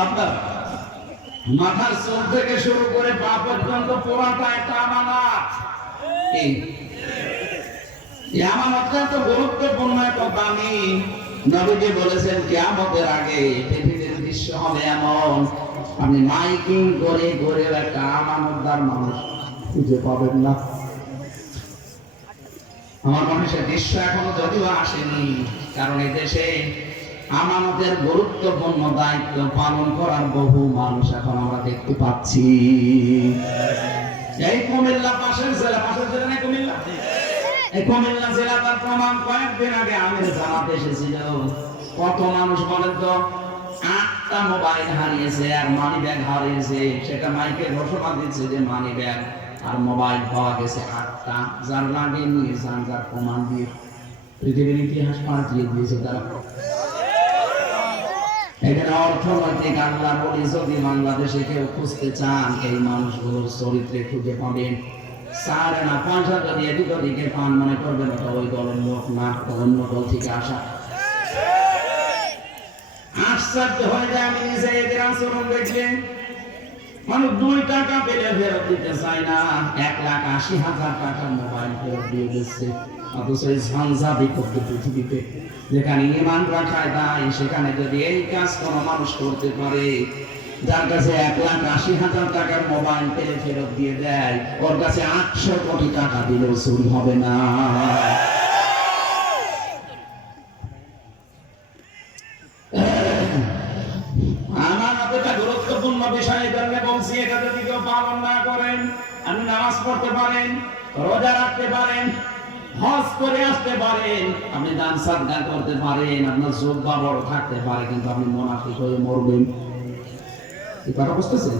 আপনার মাথার চুল থেকে শুরু করে পা পর্যন্ত পুরাটা একটা আমানত। এই আমানতটা তো গুরুত্বপূর্ণ, এত দামি। নবীজি বলেছেন কিয়ামতের আগে পৃথিবীর দৃশ্য হবে এমন, আপনি মাইকিং করে করে একটা আমানতদার মানুষ খুঁজে পাবেন না। আমার মনে হয় দৃশ্য এখনো যদিও আসেনি, কারণ এই দেশে আমানতের গুরুত্বপূর্ণ দায়িত্ব পালন করার বহু মানুষ এখন আমরা দেখতে পাচ্ছি। এই কুমিল্লা পাশের জেলা না কুমিল্লা, এই কুমিল্লা জেলা তার প্রমাণ কয়েকদিন আগে আমির জানাতে এসেছিল। কত মানুষ বলেন তো, 8টা মোবাইল হারিয়েছে আর মানি ব্যাগ হারিয়েছে, সেটা মাইকে ঘোষণা দিচ্ছে যে মানি ব্যাগ আর মোবাইল পাওয়া গেছে 8টা। যার লাগে নিয়ে যান, যার প্রমাণ দিয়ে পৃথিবীর ইতিহাস পাল্টিয়ে দিয়েছে তারা। এখানে অর্থনৈতিক আল্লাহ বলি, যদি বাংলাদেশে কেউ খুঁজতে চান এই মানুষগুলোর চরিত্রে খুঁজে পাবেন। সারে না পয়সা যদি এদিক ওদিকে পান, মনে করবেন ওটা ওই দলের লোক না, অন্য দল থেকে আসা। আশ্চর্য হয়ে যায় আমি নিজে এদের আচরণ দেখলে। মানুষ 2 টাকা পেলে ফেরত দিতে চায় না, 1,80,000 টাকা মোবাইল ফেরত দিয়ে দিচ্ছে। অথচ এই ঝঞ্ঝাবি করতে পৃথিবীতে যেখানে ঈমান রাখায় দায়, সেখানে যদি এই কাজ কোনো মানুষ করতে পারে, যার কাছে 1,80,000 টাকার মোবাইল পেলে ফেরত দিয়ে দেয়, ওর কাছে 800 কোটি টাকা দিলেও চুরি হবে না। গুরুত্বপূর্ণ বিষয় বলছি, এটা যদি কেউ পালন না করেন, আপনি নামাজ পড়তে পারেন, রোজা রাখতে পারেন, হজ করে আসতে পারেন, আপনি দান সাদকা করতে পারেন, আপনার যোগ্যা বড় থাকতে পারে, কিন্তু আপনি মুনাফিক হয়ে মরবেন। এই কথা বুঝতেছেন?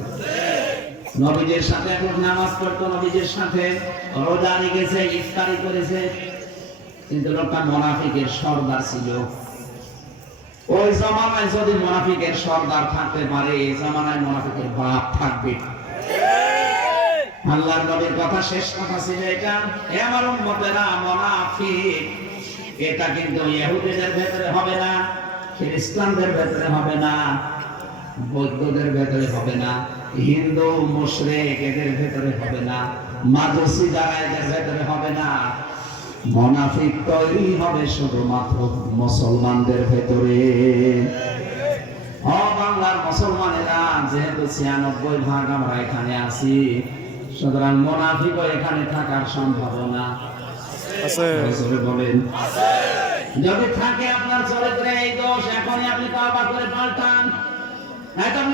নবীজির সাথে এখন নামাজ পড়তো, নবীজির সাথে রোজা রেখেছে, ইফতারি করেছে, কিন্তু লোকটা মুনাফিকের সর্দার ছিল। ওই জামানায় যদি মুনাফিকের সর্দার থাকতে পারে, এই জামানায় মুনাফিকের বাপ থাকবে। আল্লাহর নবীর কথা, শেষ কথা ছিল এটা, হে আমার উম্মতেরা, মুনাফিক এটা কিন্তু ইহুদিদের ভেতরে হবে না, খ্রিস্টানদের ভেতরে হবে না, বৌদ্ধদের ভেতরে হবে না, হিন্দু মুশরিক এদের ভেতরে হবে না, মাজুসি যারা এদের ভেতরে হবে না। মুনাফিক তৈরি হবে শুধুমাত্র মুসলমানদের ভেতরে। ও বাংলার মুসলমানেরা, যেহেতু 96% আমরা এখানে আছি, সুতরাং মুনাফিকও এখানে থাকার সম্ভাবনা আছে। বলেন, যদি থাকে আপনার চরিত্রে এই দোষ, এখনই আপনি তওবা করে পাল্টান।